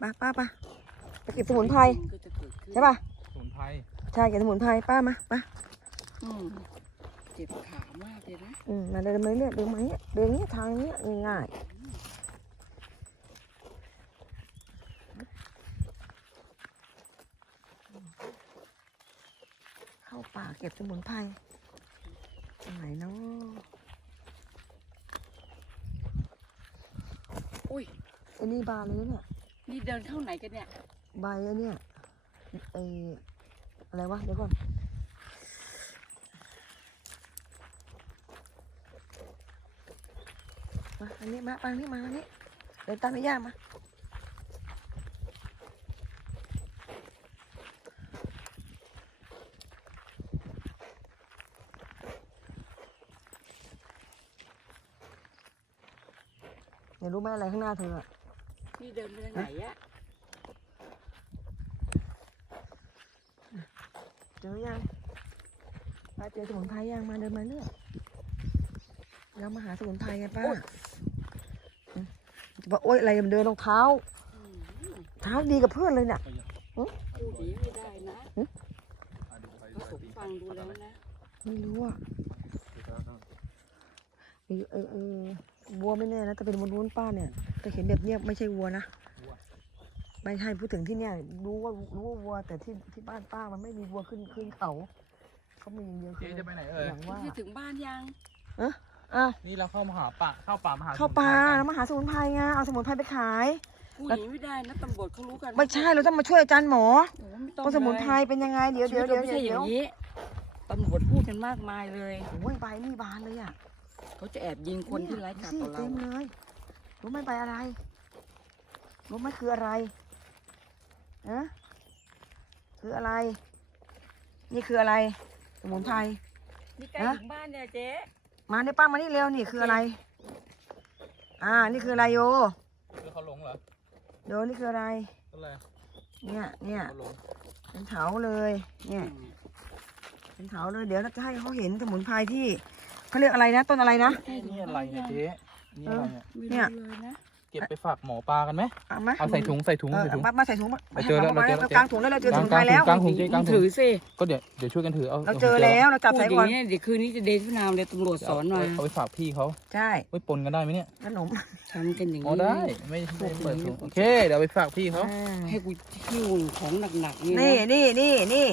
ป้าป้าป้าไปเก็บสมุนไพรก็จะเกิดขึ้นใช่ป่ะสมุนไพรใช่เก็บสมุนไพรป้ามาป้าอืมเจ็บขามากเลยนะอืมมาเดินมาเรื่อยเดินมาเนี้ยเดินเนี้ยทางเนี้ยง่ายๆเข้าป่าเก็บสมุนไพรตรงไหนเนาะอุ้ยไอ้นี่บานเลยนะเนี่ย นี่เดินเข้าไหนกันเนี่ย ใบไอ้เนี่ยไออะไรวะเดี๋ยวก่อนมาอันนี้มาอันนี้มาอันนี้เดินตามไม่ยากมาเดี๋ยวรู้ไหมอะไรข้างหน้าเธออะ นี่เดินไปทางไหนอะเจอยังป้าเจอสมุนไพรยังมาเดินมาเรื่อยเรามาหาสมุนไพรไงป้าอืมจะบอกโอ๊ยอะไรมันเดินรองเท้าอืมเท้าดีกับเพื่อนเลยเนี่ยพูดอย่างนี้ไม่ได้นะอะดูไปพระสงฆ์ฟังดูแล้วนะ ไม่รู้อะเออเออเออ วัวไม่แน่นะแต่เป็นวัวนู้นป้าเนี่ยแต่เห็นแบบเนี้ยไม่ใช่วัวนะไม่ใช่พูดถึงที่เนี่ยรู้ว่ารู้ว่าวัว แต่ที่ที่บ้านป้ามันไม่มีวัวขึ้นขึ้นเขาเขามีอย่างเดียวคืเจ๊อจะไปไหนเอ่ยอย่างว่าที่ถึงบ้านยังอ้าวนี่เราเข้ามาหาป่าเข้าป่ามาหาเข้าป่าสมุนไพรแล้วมาหาสมุนไพรไงเอาสมุนไพรไปขายพูดอย่างนี้ไม่ได้นะตำรวจเขารู้กันไม่ใช่เราต้องมาช่วยอาจารย์หมอโอ้ไม่ต้องว่าสมุนไพรเป็นยังไงเดี๋ยวชีเดี๋วิยวตเดี๋ยวเราไม่ใช่อเดี๋ยย่าวงนี้ตำรวจพูดกันมากมายเลย โอ้ยใบนี่บานเลยอะ เขาจะแอบยิงคนที่ไร้ายกาจนี่ต่อเต็เรามเลยรู้ไหมใบอะไร รู้ไหมคืออะไรอะคืออะไร นี่คืออะไร สมุนไพร นี่ใกล้ถึงบ้านเนี่ยเจ๊มาในป้ามานี่เร็วนี่คืออะไร อ่า นี่คืออะไรโยเดี๋ยวเขาหลงเหรอโยนี่คืออะไรก็เลยเนี่ยเนี่ยเขาหลงเป็นเถาเลย เนี่ย เป็นเถาเลย เดี๋ยวเราจะให้เขาเห็นสมุนไพรที่ เขาเรียกอะไรนะต้นอะไรนะ นี่อะไรเนี่ยเจ๊นี่อะไรเนี่ยไม่เนี่ยรู้เลยนะเก็บไปฝากหมอปลากันไหมเอามาเอาใส่ถุงใส่ถุงเออใส่ถุง มามาใส่ถุงมาเราเจอแล้วมาเราเจอแล้ว กลางถุงแล้วเราเจอสมุนไพรแล้วกลางถุงเจ๊กลางถุถืงอสิก็เดี๋ยวเดี๋ยวช่วยกันถือเอาเราเจอแล้วเราจับพูดใส่อย่าก่อนงนี้เดี๋ยวคืนนี้จะเดทพนามเลยตำรวจสอนมาเอาไปฝากพี่เขาใช่ไว้ปนกันได้ไหมเนี่ยขนมทำกันอย่างอ๋อนี้ได้ไม่ไม่เปิดถุงโอเคเดี๋ยวเอาไปฝากพี่เขาอ่าให้กูหิ้วของหนักๆนี่นี่นะนี่นี่นี่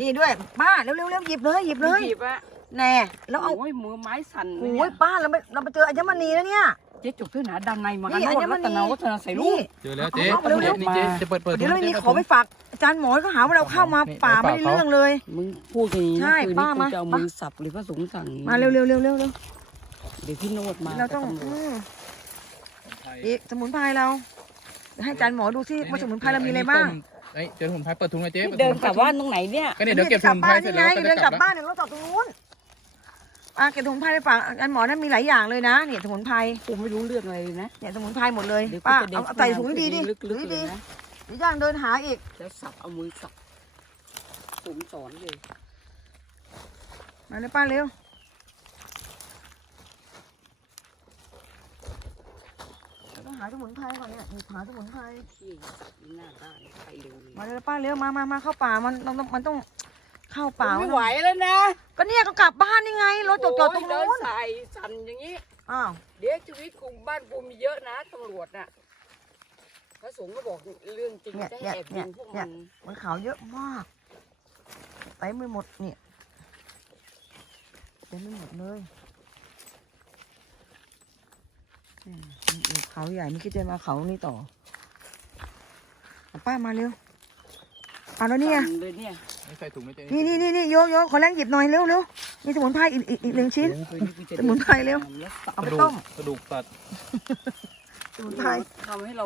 นี่ด้วยป้าเร็วเร็วเร็วหยิบเลยหยิบเลยหยิบอะ แน่แล้วเอาโอ้ยมือไม้สั่นเลโอ้เนี่ยยป้าเราไปเราไปเจออัญมณีแล้วเนี่ย เจ๊จุกเพื่อนหาดันในมานี่กันโนอัญมรัณีตนาวัฒนาใส่ลูนี่ ก เจอแล้วเจ๊เอาเอาเร็วๆ นี่เจ๊จะเปิดเปิดเดี๋ยวเราถุงมีจ๊ขอไปฝากอาจารย์หมอก็หาว่าเราเข้ามานี่ป่าไปไม่ฝากได้เขาเรื่องเลย มึงพูดอย่างนี้ใช่นะคืนป้านี้มากูจะเอาป้ามือสับหรือพระสงฆ์สั่งมาเร็วเร็วเร็วเร็วเร็วเดี๋ยวพี่โนดมาเราต้องกับตำรวจอืมอีกสมุนไพรเราเดี๋ยวให้อาจารย์หมอดูซิว่าสมุนไพรเรามีอะไรบ้างเอ้ยเจอสมุนไพรเปิดถุงเลยเจ๊เดินกลับบ้านตรงไหนเนี่ยก็เนี่ยเดี๋ยวเก็บสมุนไพรเสร็จแล้วก็เดิจะนกกลัลับบแล้วบ้านเนี่ยเราจอดตรงนู้น อะเก็บสมุนไพรไปฝากอาจารย์หมอนั่นมีหลายอย่างเลยนะเนี่ยสมุนไพรกูไม่รู้เรื่องอะไรเลยนะ เนี่ยสมุนไพรหมดเลยเดี๋ยวกูป้าจะเดิเอานเอาใส่ถุงดีๆดิลึกดีๆเลดียนะๆเดี๋ยวย่างเดินหาอีกแล้วสับเอามือสับผมสอนเลยมาเลยป้าเร็วเราต้องหาสมุนไพรก่อนเนี่ยหยิบหาสมุนไพร ที่หน้าด้านไปเร็วเลยมาเลยป้าเร็วมามามาเข้าป่ามันมันต้องมันต้อง เข้าป่าไม่นไหวต้องแล้วนะ ก็เนี่ยก็กลับบ้านนี่ไงรถจอดจอดตรงโยเดินู้นสายสั่นอย่างนี้อ้าวเดี๋ยวชีวิตกูบ้านกูมีเยอะนะตำรวจน่ะพระสงฆ์ก็บอกเรื่องจริงจะให้แอบยิงพวกมันมันขาวเยอะมากไปไม่หมดเนี่ยเต็มไม่หมดเลยอืมนี่เขาใหญ่ไม่คิดจะมาเขานี่ต่อเอาป้ามาเร็วเอาแล้วนี่ไงสั่เลยเนี่ย นี่ใส่ถุงเลยเจ๊นี่นี่นี่นี่โยโยขอแรงหยิบหน่อยเร็วเร็วนี่สมุนไพรอีกอีกอีกหนึ่งชิ้นคืนนี้กูจะสมุนไพรเร็วแล้วสับเอากไประดูต้กมกระดูกตัดสมุนไพรทำให้เรา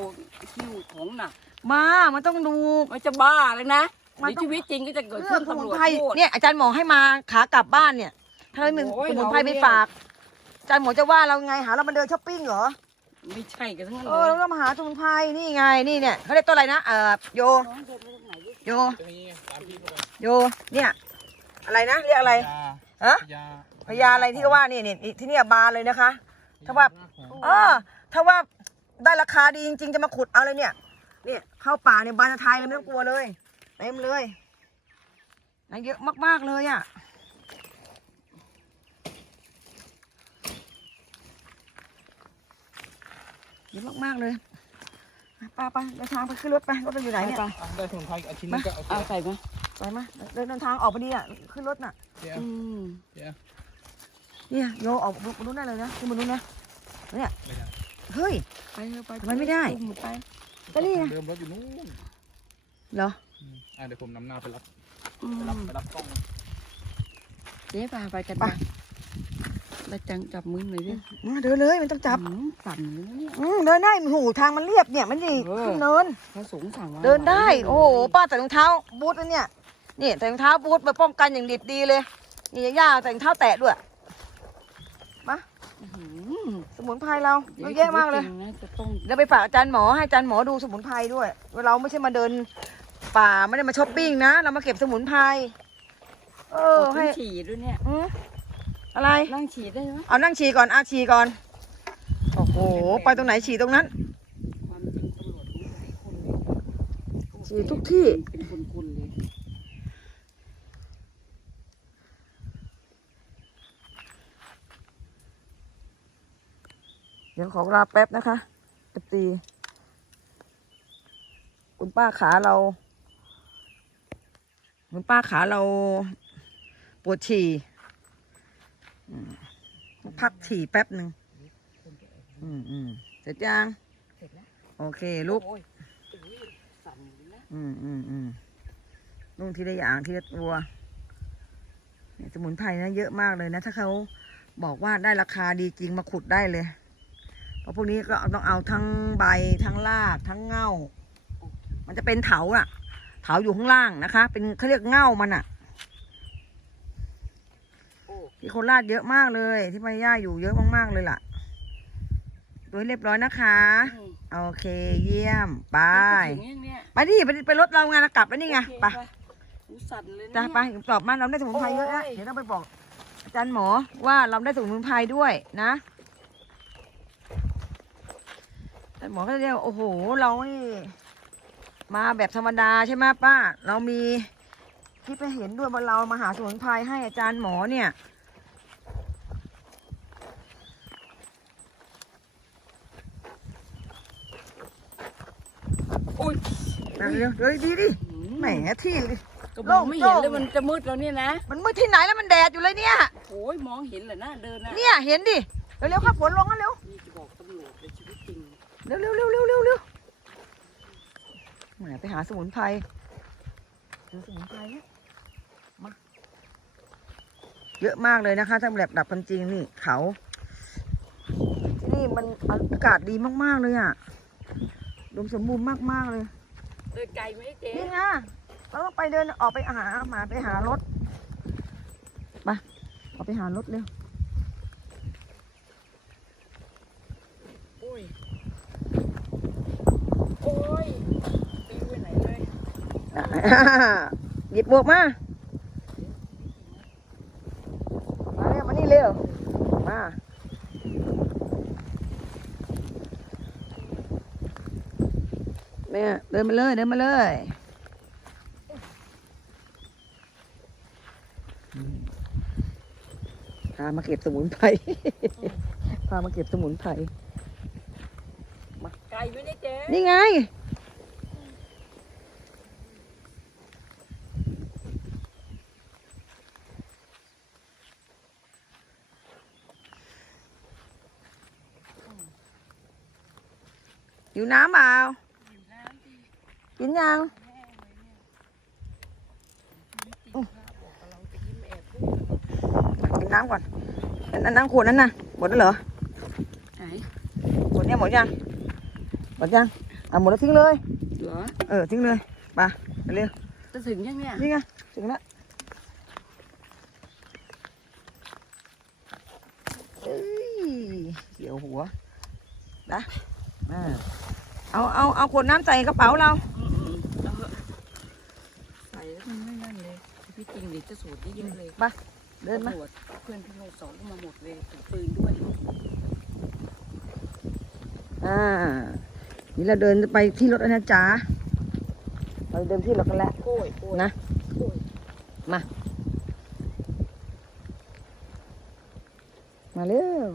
หิ้วของหนัก มา มันต้องดูมันจะบ้าเลยนะมันในต้องชีวิตจริงก็จะเกิดเรื่ขึ้องนสมุตำนรวจไพรพูดเนี่ยอาจารย์หมอให้มาขากลับบ้านเนี่ยถ้าไม่มีโอ้ยสมุนไพรเราไปเนี่ยฝากอาจารย์หมอจะว่าเราไงหาเรามาเดินช้อปปิ้งเหรอ ไม่ใช่กันทั้งนั้นเอเลอยเราต้องมาหาสมุนไพรนี่ไงนี่เนี่ยเขาเรียกต้นอะไรนะเอ่อโยน้องเดินไปตรงไหนดิโยจะให้ตามพี่เขาไปโยเนี่ย อะไรนะเรียกอะไรยาฮะยาพญาอะไรที่เขาว่านี่นี่ที่เนี่ยบานเลยนะคะ ถ้าว่าเออถ้าว่าได้ราคาดีจริงๆจะมาขุดเอาเลยเนี่ย เนี่ยเข้าป่าเนี่ยบานตะไทยเลยไม่ต้องกลัวเลยเต็มเลยนะเยอะมากๆเลยอะ เยอะมากๆเลยป้าไปเดินทางไปขึ้นรถไปรถเราอยู่ไหนเนี่ยอะได้สมุนไพรอาทิตย์นึงก็โอเคเอาใส่ไหมไปมาเดินทางออกไปดีอะขึ้นรถน่ะเดี๋ยวอืมเดี๋ยวเนี่ยโยออกบนนู้นได้เลยนะขึ้นบนนู้นนะเนี่ยไม่ได้เฮ้ย ไปเถอะไปทำไมไม่ได้จุ่ไปก็นี่ไง เดิมรถอยู่นู้นเหรออืมอะเดี๋ยวผมนำหน้าไปรับอืมไปรับไปรับกล้องเจ๊พาไปกันไป ไปจังจับมือหน่อยดิมาเดินเลยมันต้องจับอืมสั่นเลยนะเนี่ย อืมเดินได้หูทางมันเรียบเนี่ยมันนี่เออ ขึ้นเนิน พระสงฆ์สั่งว่าเดินได้ โอ้โหป้าใส่รองเท้าบูทนะเนี่ยนี่ใส่รองเท้าบูทมาป้องกันอย่างดิบดีเลย นี่ย่าใส่รองเท้าแตะด้วยอื้อหือสมุนไพรเราเยอะแยะมากเลยจริงๆนะจะต้องเดี๋ยวไปฝากอาจารย์หมอให้อาจารย์หมอดูสมุนไพรด้วยว่าเราไม่ใช่มาเดินป่าไม่ได้มาช้อปปิ้งนะ เรามาเก็บสมุนไพรเออขอให้ขึ้นฉี่ด้วยเนี่ยอืม อะไร นั่งฉี่ได้ไหมเอานั่งฉี่ก่อนอาฉี่ก่อน โอ้โห ไปตรงไหนฉี่ตรงนั้น ความจริงตำรวจรู้หลายคนเลยฉี่ทุกที่ เป็นคนๆเลยเดี๋ยวขอลาแป๊บนะคะเอฟตีคุณป้าขาเรา คุณป้าขาเราปวดฉี่อืม พักฉี่แป๊บหนึ่งอืมอืมเสร็จยังเสร็จแล้วโอเคลูกอืมอืมอืมลุงทีละอย่างทีละตัวเนี่ยสมุนไพรนะเยอะมากเลยนะ ถ้าเขาบอกว่าได้ราคาดีจริงมาขุดได้เลยเพราะพวกนี้ก็ต้องเอาทั้งใบทั้งรากทั้งเง่า มันจะเป็นเถาอะเถาอยู่ข้างล่างนะคะ เป็นเขาเรียกเง่ามันอะ ที่โคราชเยอะมากเลย ที่มาย่าอยู่เยอะมากๆเลยล่ะตัวให้เรียบร้อยนะคะอืมโอเค เยี่ยมไปถึงยังเนี่ยไปดิไปไปรถเราไงานกลับแล้วนี่ไงโอเคไปหูสั่นเลยนะจ้าเนี่ยไปตอบมาเราได้สมุนไพรเยอะนะโอ้ยเดี๋ยวเราไปบอกอาจารย์หมอว่าเราได้สมุนไพรด้วยนะอาจารย์หมอก็จะเรียกว่าโอ้โห เรานี่มาแบบธรรมดาใช่ไหมป้า เรามีคลิปไปเห็นด้วยว่าเรามาหาสมุนไพรให้อาจารย์หมอเนี่ย โอ้ย นะ เร็วเร็วดีดิอืแหมที่ก็มองไม่เห็นเลยโล่งๆมันจะมืดแล้วเนี่ยนะ มันมืดที่ไหนแล้วมันแดดอยู่เลยเนี่ย โอ้ยมองเห็นเหรอนะเดินนะเนี่ยเห็นดิ เร็วๆครับฝนลงแล้วเร็วนี่จะบอกตำรวจในชีวิตจริง เร็วเร็วเร็วเร็วเร็วเร็วแหมไปหาสมุนไพรหาสมุนไพรเนี่ยมาเยอะมากเลยนะคะถ้าแบบดับกันจริงนี่เขาที่นี่มันอากาศดีมากๆเลยอะอุดมสมบูรณ์มากๆเลย เดินไกลไหมเจ๊นี่ไงเราต้องไปเดินออกไปหาหมาไปหารถไปออกไปหารถเร็วโอ้ยโอ้ยตีไปไหนเลยหยิบหมวกมามาเร็วมานี่เร็ว มา แม่เดินมาเลย เดินมาเลยพามาเก็บสมุนไพรพามาเก็บสมุนไพรไกลไหมเนี่ยเจ๊นี่ไง อยู่น้ำเปล่า กินยังกินน้ำก่อนอันน้ำขวดนั้นน่ะหมดแล้วเหรอไหนหมดยังหมดยังหมดยังอะหมดแล้วทิ้งเลยเหรอเออทิ้งเลยไปไปเร็วจะถึงยังเนี่ยนี่ไงถึงแล้วเอ้ยเกี่ยวหัวนะอ่าเอาเอาเอาขวดน้ำใส่กระเป๋าเรา อืมๆเอาเถอะใส่แล้วมันไม่นั่นเลยชีวิตจริงเดี๋ ยวจะสูดเยอะๆเลยเดินมาตำรวจเพื่อนพี่โนสองก็มาหมดเลยถือปืนด้วยอ่านี่เราเดินไปที่รถแล้วนะจ๊ะเราเดินที่รถกันแล้วโอ้ยโอ้ยนะโอ้ยมาเร็ว